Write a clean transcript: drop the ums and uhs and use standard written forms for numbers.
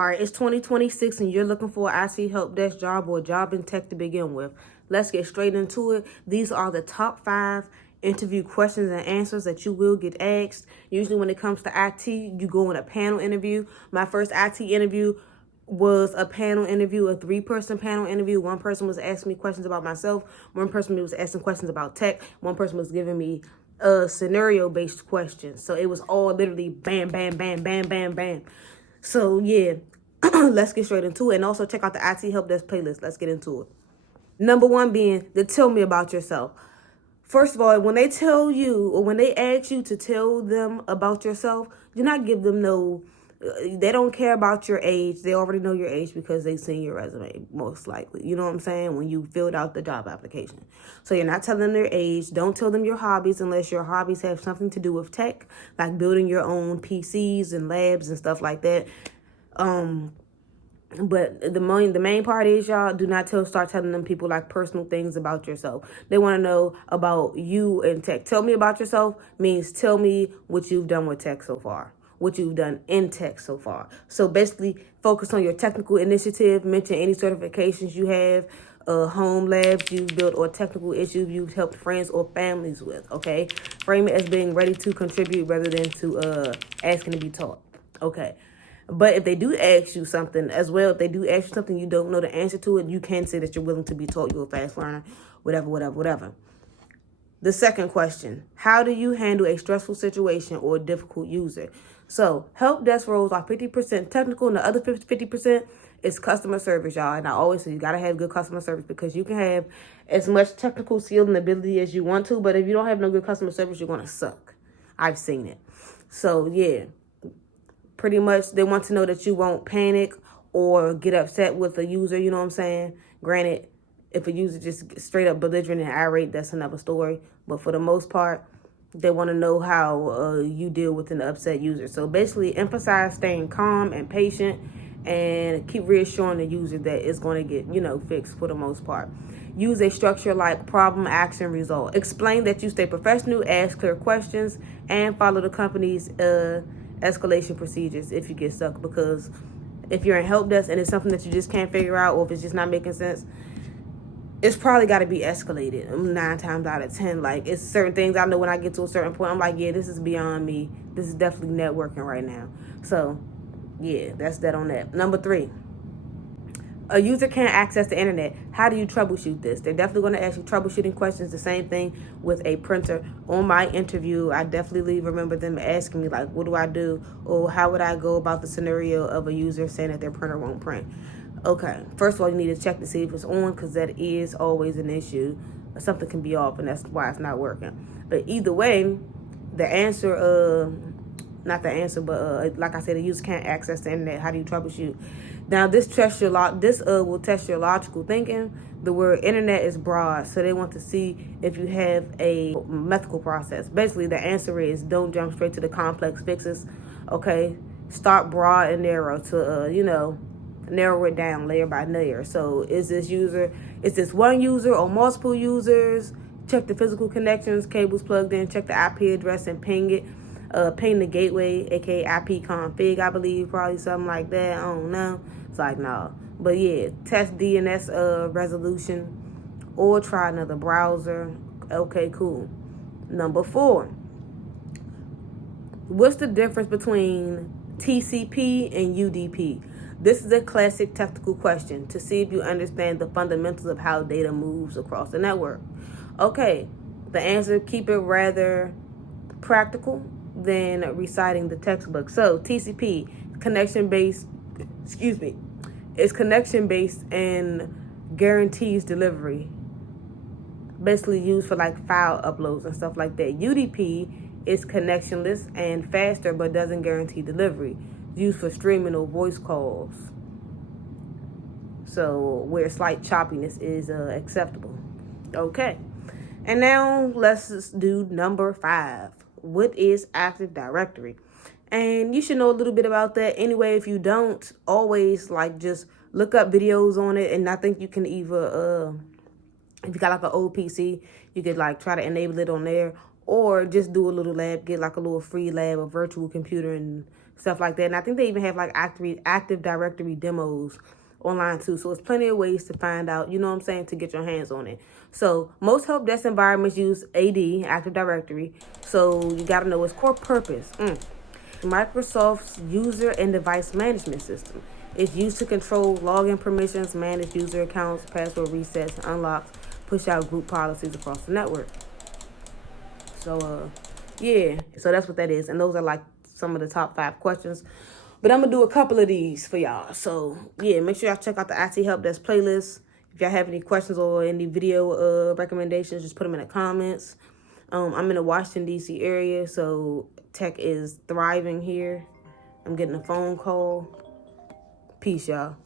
All right, it's 2026 and you're looking for an IC help desk job or a job in tech to begin with. Let's get straight into it. These are the top 5 interview questions and answers that you will get asked. Usually when it comes to IT, you go in a panel interview. My first IT interview was a panel interview, a 3-person panel interview. One person was asking me questions about myself. One person was asking questions about tech. One person was giving me scenario-based questions. So it was all literally bam, bam, bam, bam, bam, bam. So yeah, let's get straight into it. And also check out the IT Help Desk playlist. Let's get into it. Number 1 being the tell me about yourself. First of all, when they tell you or when they ask you to tell them about yourself, do not give them they don't care about your age. They already know your age because they've seen your resume, most likely. You know what I'm saying? When you filled out the job application. So you're not telling them their age. Don't tell them your hobbies unless your hobbies have something to do with tech, like building your own PCs and labs and stuff like that. But the main part is, y'all, do not start telling them people like personal things about yourself. They want to know about you and tech. Tell me about yourself means tell me what you've done with tech so far, what you've done in tech so far. So basically focus on your technical initiative, mention any certifications you have, home labs you've built, or technical issues you've helped friends or families with, okay? Frame it as being ready to contribute rather than to asking to be taught, okay? But if they do ask you something as well, if they do ask you something you don't know the answer to it, you can say that you're willing to be taught, you're a fast learner, whatever. The second question, how do you handle a stressful situation or a difficult user? So help desk roles are 50% technical and the other 50% is customer service, y'all. And I always say you got to have good customer service because you can have as much technical skill and ability as you want to, but if you don't have no good customer service, you're going to suck. I've seen it. So yeah. Pretty much, they want to know that you won't panic or get upset with a user, you know what I'm saying? Granted, if a user just straight up belligerent and irate, that's another story. But for the most part, they want to know how you deal with an upset user. So basically, emphasize staying calm and patient and keep reassuring the user that it's going to get, fixed for the most part. Use a structure like problem, action, result. Explain that you stay professional, ask clear questions, and follow the company's escalation procedures if you get stuck, because if you're in help desk and it's something that you just can't figure out, or if it's just not making sense, it's probably got to be escalated 9 times out of 10. Like, it's certain things I know when I get to a certain point, I'm like, yeah, this is beyond me. This is definitely networking right now. So yeah, that's that on that. Number 3, a user can't access the internet. How do you troubleshoot this? They're definitely going to ask you troubleshooting questions. The same thing with a printer. On my interview, I definitely remember them asking me, like, what do I do? Or how would I go about the scenario of a user saying that their printer won't print? Okay, first of all, you need to check to see if it's on, because that is always an issue. Something can be off, and that's why it's not working. But either way, the answer, not the answer, but like I said, the user can't access the internet. How do you troubleshoot? Now, this will test your logical thinking. The word internet is broad, so they want to see if you have a methodical process. Basically, the answer is don't jump straight to the complex fixes. Okay, start broad and narrow to narrow it down layer by layer. So is this one user or multiple users? Check the physical connections, cables plugged in. Check the IP address and ping it. Ping the gateway, aka IP config, I believe, probably something like that. I don't know. It's like, no. But yeah, test DNS resolution or try another browser. Okay, cool. Number 4, what's the difference between TCP and UDP? This is a classic technical question to see if you understand the fundamentals of how data moves across the network. Okay, the answer, keep it rather practical than reciting the textbook. So TCP, is connection based and guarantees delivery. Basically used for like file uploads and stuff like that. UDP is connectionless and faster but doesn't guarantee delivery. Used for streaming or voice calls. So where slight choppiness is acceptable. Okay. And now let's do number 5. What is Active Directory? And you should know a little bit about that. Anyway, if you don't, always just look up videos on it. And I think you can either, if you got like an old PC, you could try to enable it on there, or just do a little lab, get like a little free lab, a virtual computer, and stuff like that. And I think they even have like Active Directory demos online too. So it's plenty of ways to find out, you know what I'm saying, to get your hands on it. So most help desk environments use AD, Active Directory. So you got to know its core purpose. Microsoft's user and device management system. It's used to control login permissions, manage user accounts, password resets, unlocks, push out group policies across the network. So, yeah, so that's what that is. And those are like some of the top 5 questions. But I'm going to do a couple of these for y'all. So, yeah, make sure y'all check out the IT Help Desk playlist. If y'all have any questions or any video recommendations, just put them in the comments. I'm in the Washington, D.C. area, so tech is thriving here. I'm getting a phone call. Peace, y'all.